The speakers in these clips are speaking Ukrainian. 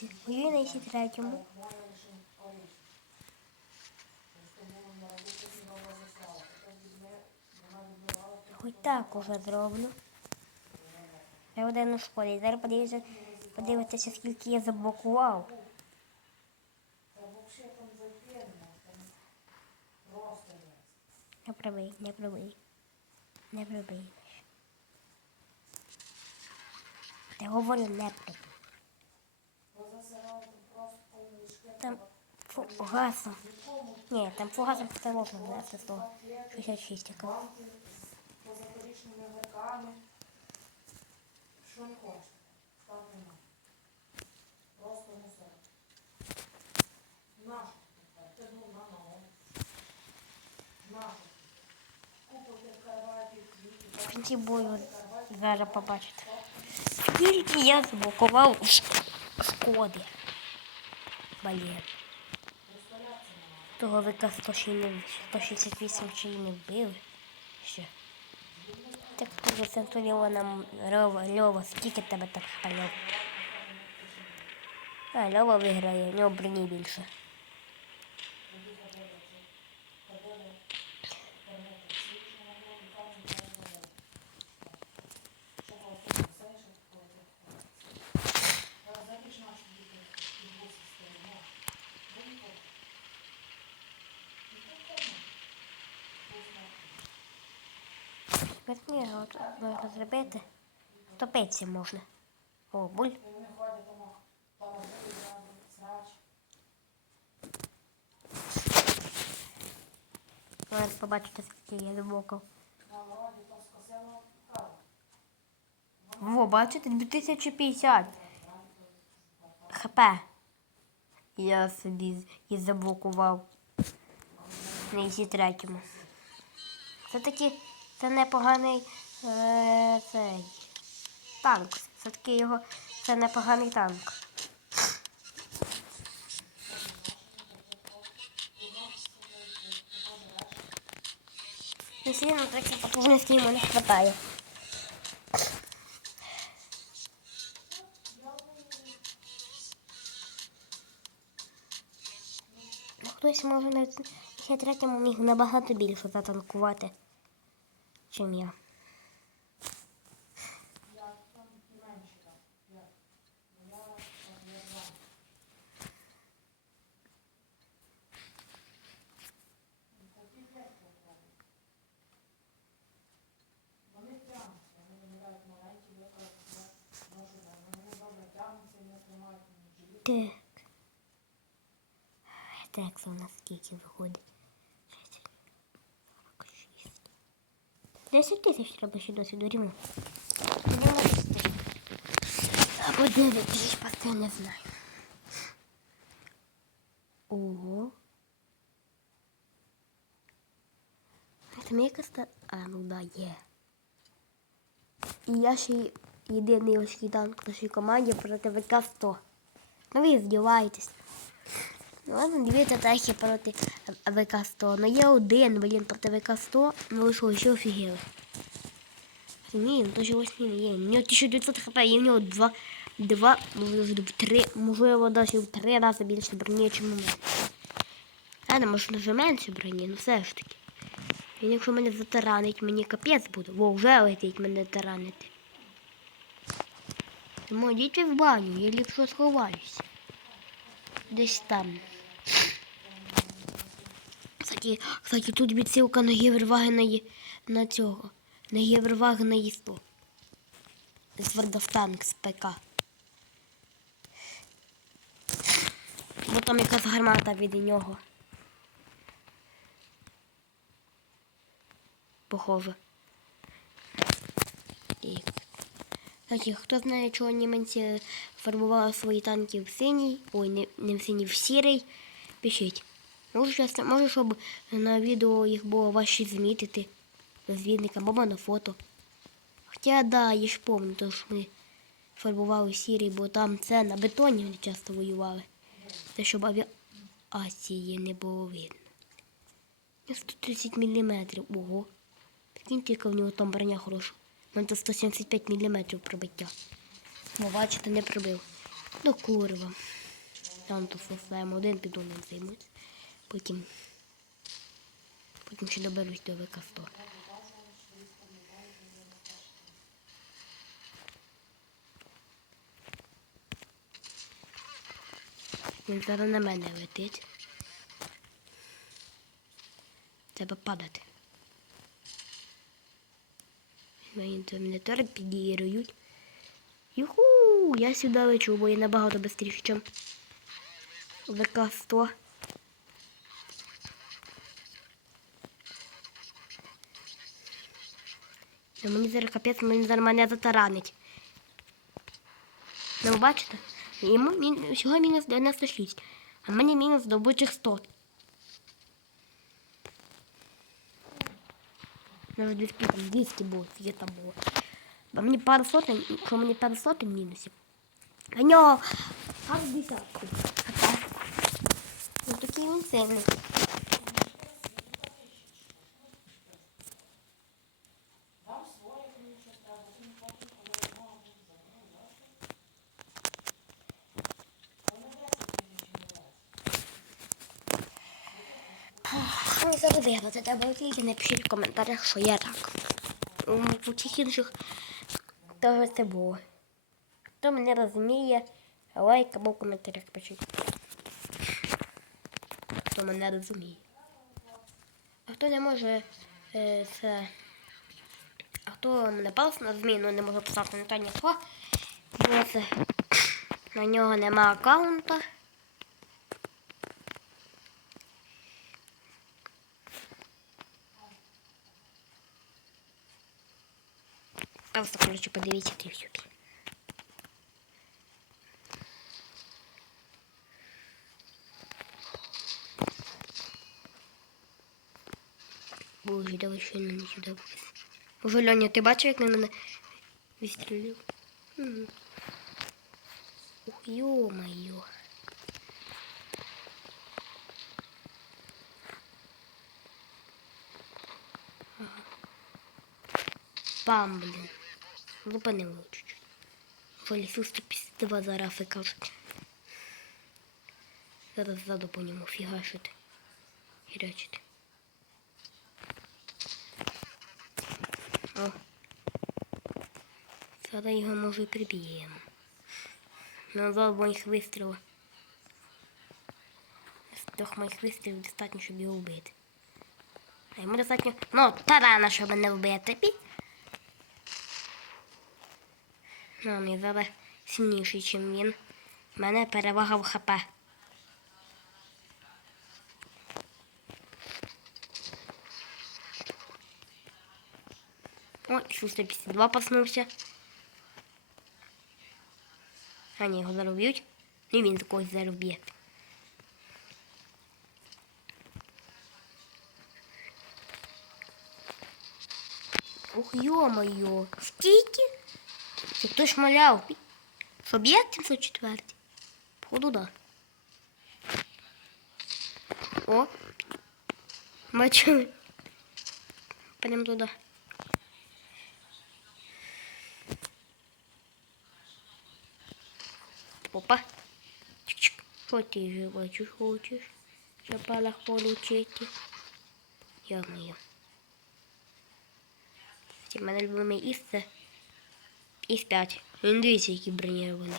Воюю на третьому. Хоч так уже зроблю. Я один у школі. Зараз подивитися, подивитися, скільки я заблокував. Не пробий, не пробий. Не пробий. Я говорю, не пробий. Там фугасом. Ні, там фугасом це внести 166 яка. поза коричневими гірками. Що не хочете? Ставте на. Просто мусор. Нашу. Ти ну на ногу. Нашу. Купу карватів, В кінці бою зараз побачите. Скільки я заблокував шкоди. Блін. Того вика 100 ще не, 168 ще не вбили. Ще. Так тут Центуріона Льова, Льова, скільки тебе так пальов? А, Льова виграє, у нього броні більше. От можна зробити. Топитися можна. О, буль. Зараз побачите, скільки я каву. Во, бачите, 2050 хп. Я собі і заблокував на ісі третьому. Це таки це непоганий е, цей танк. Це таки його це непоганий танк. Якщо на такі потужності йому не вистачає. Ну, Хтось може на третьому міг набагато більше затанкувати, чим я. Так. Так, у нас скільки виходить? 10 тисяч треба ще досі до рівну. Або 9 тисяч, просто я не знаю. Ого. Це мій каста... А, ну да, є. І я ще й єдиний важкий танк в нашій команді проти ВК-100. Ну ви здіваєтесь. Ну ладно, дивіться тахи проти ВК-100. Ну є один, блін, проти ВК-100. Ну ви що, ще офігели. Ні, ну то ж не є. У нього 1900 хп, і в нього два, два, може, три, можливо, навіть в три рази більше броні, ніж у мене. Не може, вже менше броні, ну все ж таки. Він якщо мене затаранить, мені капець буде. Во, вже летить мене таранити. Тому йдіть в баню, я ліпше сховаюся. Десь там. Кстати, кстати, тут відсилка на гіверваги на, на цього. На гіверваги на їсто. З Вардофтанк з ПК. Бо там якась гармата від нього. Похоже. І... Кстати, хто знає, чого німці фарбували свої танки в синій, ой, не, не в синій, в сірий, пишіть. Може, щас- може, щоб на відео їх було важче змітити розвідникам або на фото. Хоча, да, я ж пам'ятаю, то що ми фарбували сірий, бо там це на бетоні вони часто воювали. Те, щоб авіації не було видно. 130 мм. Ого. Прикиньте, яка в нього там броня хороша. У мене тут 175 мм пробиття. Ну, бачите, не пробив. До курва. Там то сослаємо один піду ним займусь. Потім потім ще доберусь до ВК 100. Він зараз на мене летить. Треба падати. Мої термінатори підірують. Юху, я сюди лечу, бо я набагато швидше, ніж ВК-100. Боже, мені зараз капець, мені зараз мене затаранить. Ну, бачите? Йому мін... всього мінус 96, а мені мінус добучих 100. Навіть 200 було, є там було. А мені пару сотень, що мені пару сотень мінусів. А нього пару десятків. Ось такий він сильний. Виграти тебе тільки напишіть в коментарях, що я так. У усіх інших теж це було. Хто мене розуміє, лайк або в коментарях пишіть. Хто мене розуміє. А хто не може е, це. А хто мене палець на зміну не може писати на ніхто, бо це на нього нема аккаунта. Просто, короче, подивіться ти сюди. Боже, давай ще не сюди. Боже, Льоня, ти бачив, як на мене відстрілив? Мгм. Ух, Ё-моё. Пам, блін. Зупинило чуть-чуть. Полісу 152 зараз кажуть. Зараз ззаду по ньому фігашити. Хірячити. О. Зараз його може і приб'ємо. На два моїх вистріла. З трьох моїх вистрілів достатньо, щоб його вбити. А йому достатньо. Ну, тарана, щоб не вбити. Пі. Ну, мій зараз сильніший, ніж він. У мене перевага в ХП. О, 652 проснувся. А ні, його зараз б'ють. І він когось зараз б'є. Ух, йо-моє. Скільки? Це хтось маляв. Суб'єкт 704. Походу, да. О. Бачу. Пойдем туда. Опа. Чик-чик. Що ти же бачиш, хочеш? Запала получити. Я моя. Це мене любиме іс Іс 5. Він дивіться, які броніровані.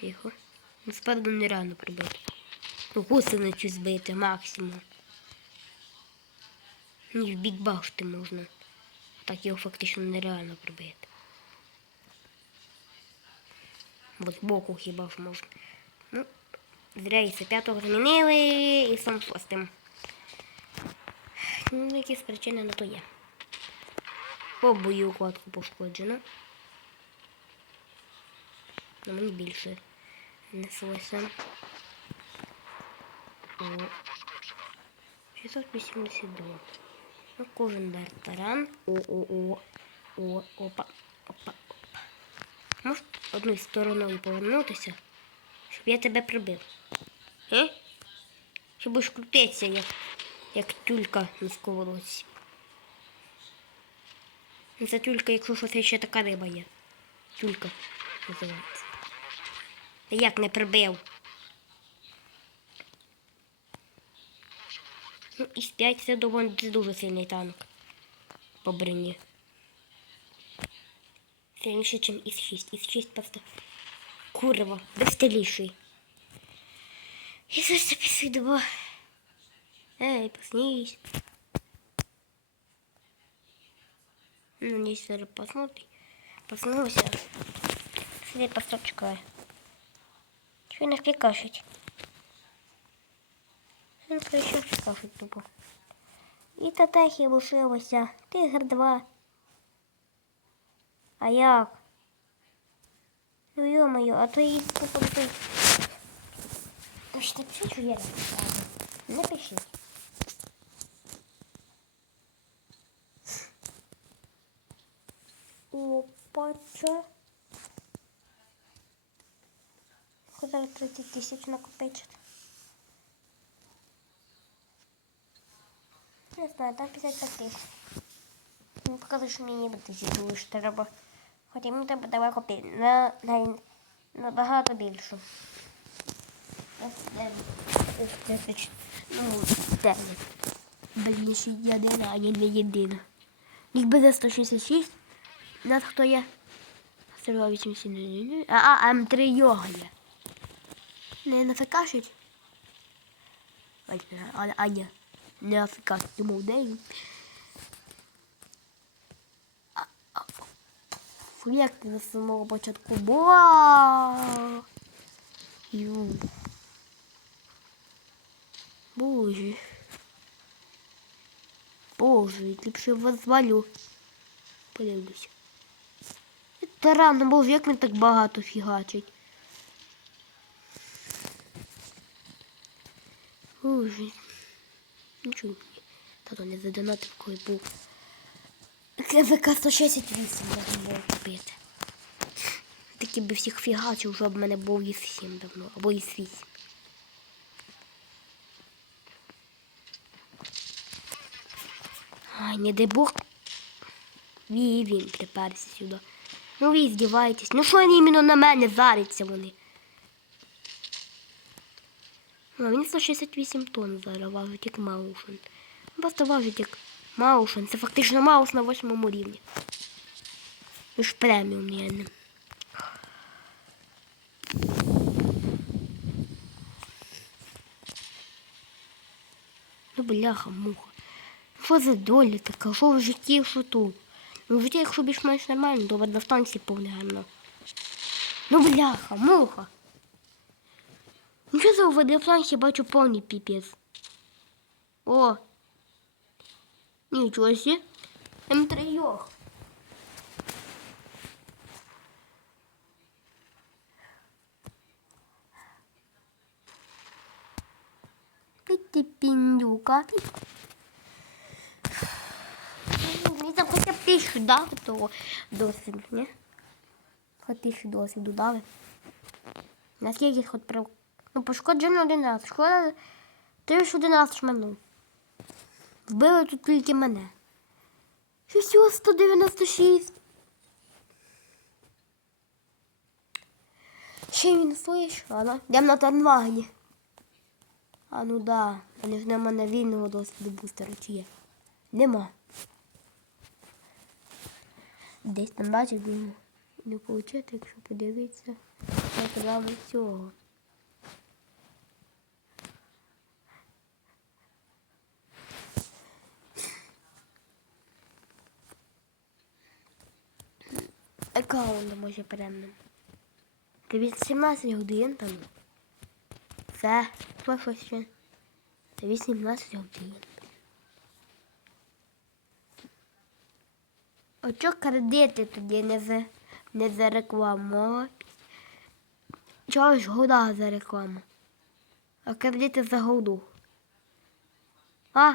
Тихо. Ну, спереду нереально прибити. Ну, гусеницю збити максимум. Ні, в бік башти можна. Так його фактично нереально прибити. От збоку хіба ж можна. Ну, зря і п'ятого замінили і сам шостим. Ну, якісь причини на то є. По бою укладку пошкоджено. Ну, мені більше неслося. О. 682. Ну, кожен дар. О-о-о. О, опа, опа, опа. Можеш одною стороною повернутися, щоб я тебе прибив? Е? Чи будеш крутитися, як, як тюлька на сковородці? Це тюлька, якщо щось ще така риба є. Тюлька. називається. Та як не прибив? Ну, із 5 це доволі дуже сильний танк по броні. Сильніше, ніж із 6. Із 6 просто курва, безстиліший. І це підсвідомо. Ей, проснись. Ну, не зараз посмотри. Проснулся. Сидить просто чекає. Чого не кашить? Він прийшов кашить тупо. І татехи лишилося. Тигр 2. А як? Ну ё-моё, а то їх попади. Точно пишіть, що я не писала. Опача. Хотів 30 тисяч накопичити. Не знаю, там 55 тисяч. Ну, покажи, що мені не тисячу лише треба. Хоча мені треба давай купити на, на, на багато більше. 10 тисяч. Ну, 9. Блін, ще єдина, а не єдина. Їх за 166. У нас хто є? Стріла А, а, М3 йога є. Не нафікашить? А, а. Не нафікашить. Думав, де він? Як ти самого початку? Бо! Ю. Боже. Боже, ліпше вас звалю. Подивлюся. Та рано, боже, як він так багато фігачить. Боже. Нічого. Тато не задонатив, коли був. Це ВК 168 можна купити. Такі би всіх фігачив, вже б мене був із 7 давно, або із 8. Ай, не дай Бог. Ві, він приперся сюди. Ну ви здіваєтесь. Ну що вони іменно на мене заряться вони? А, він 168 тонн зараз важить як Маушен. Просто важить як Маушен. Це фактично Маус на восьмому рівні. Ну ж преміум не. Ну бляха, муха. Що за доля така? Що в житті, що тут? Ну в житті, якщо більш-менш нормально, то на станції повне. Ну бляха, муха. Ну що за водофланці бачу повний піпець. О! Нічого сі. М3 йох. Піти піндюка. Мені там хоча б тисячу дали того досвіду, ні? Хоч тисячу досвіду дали. Наскільки хоч про... Ну, пошкоджено 11. Шкода 311 минут. Вбили тут тільки мене. Що всього 196. Ще він стоїть, ладно. Йдемо на Танвагні. А ну да, але ж нема на вільного досвіду бустера чи є. Нема. Десь там бачив, він не получити, якщо подивитися. Я програму цього. Аккаунт може перемнем. Ти від 17 годин там. Це, ще? Це 18 годин. А чо кредити тоді не за, не за рекламу? Чого ж года за рекламу? А кредити за году. А?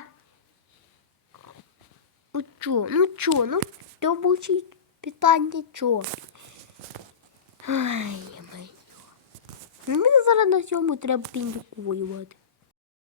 Ну чо? Ну чо? Ну то бучить питання чо? Ай, моє. Ну, мені зараз на цьому треба воювати.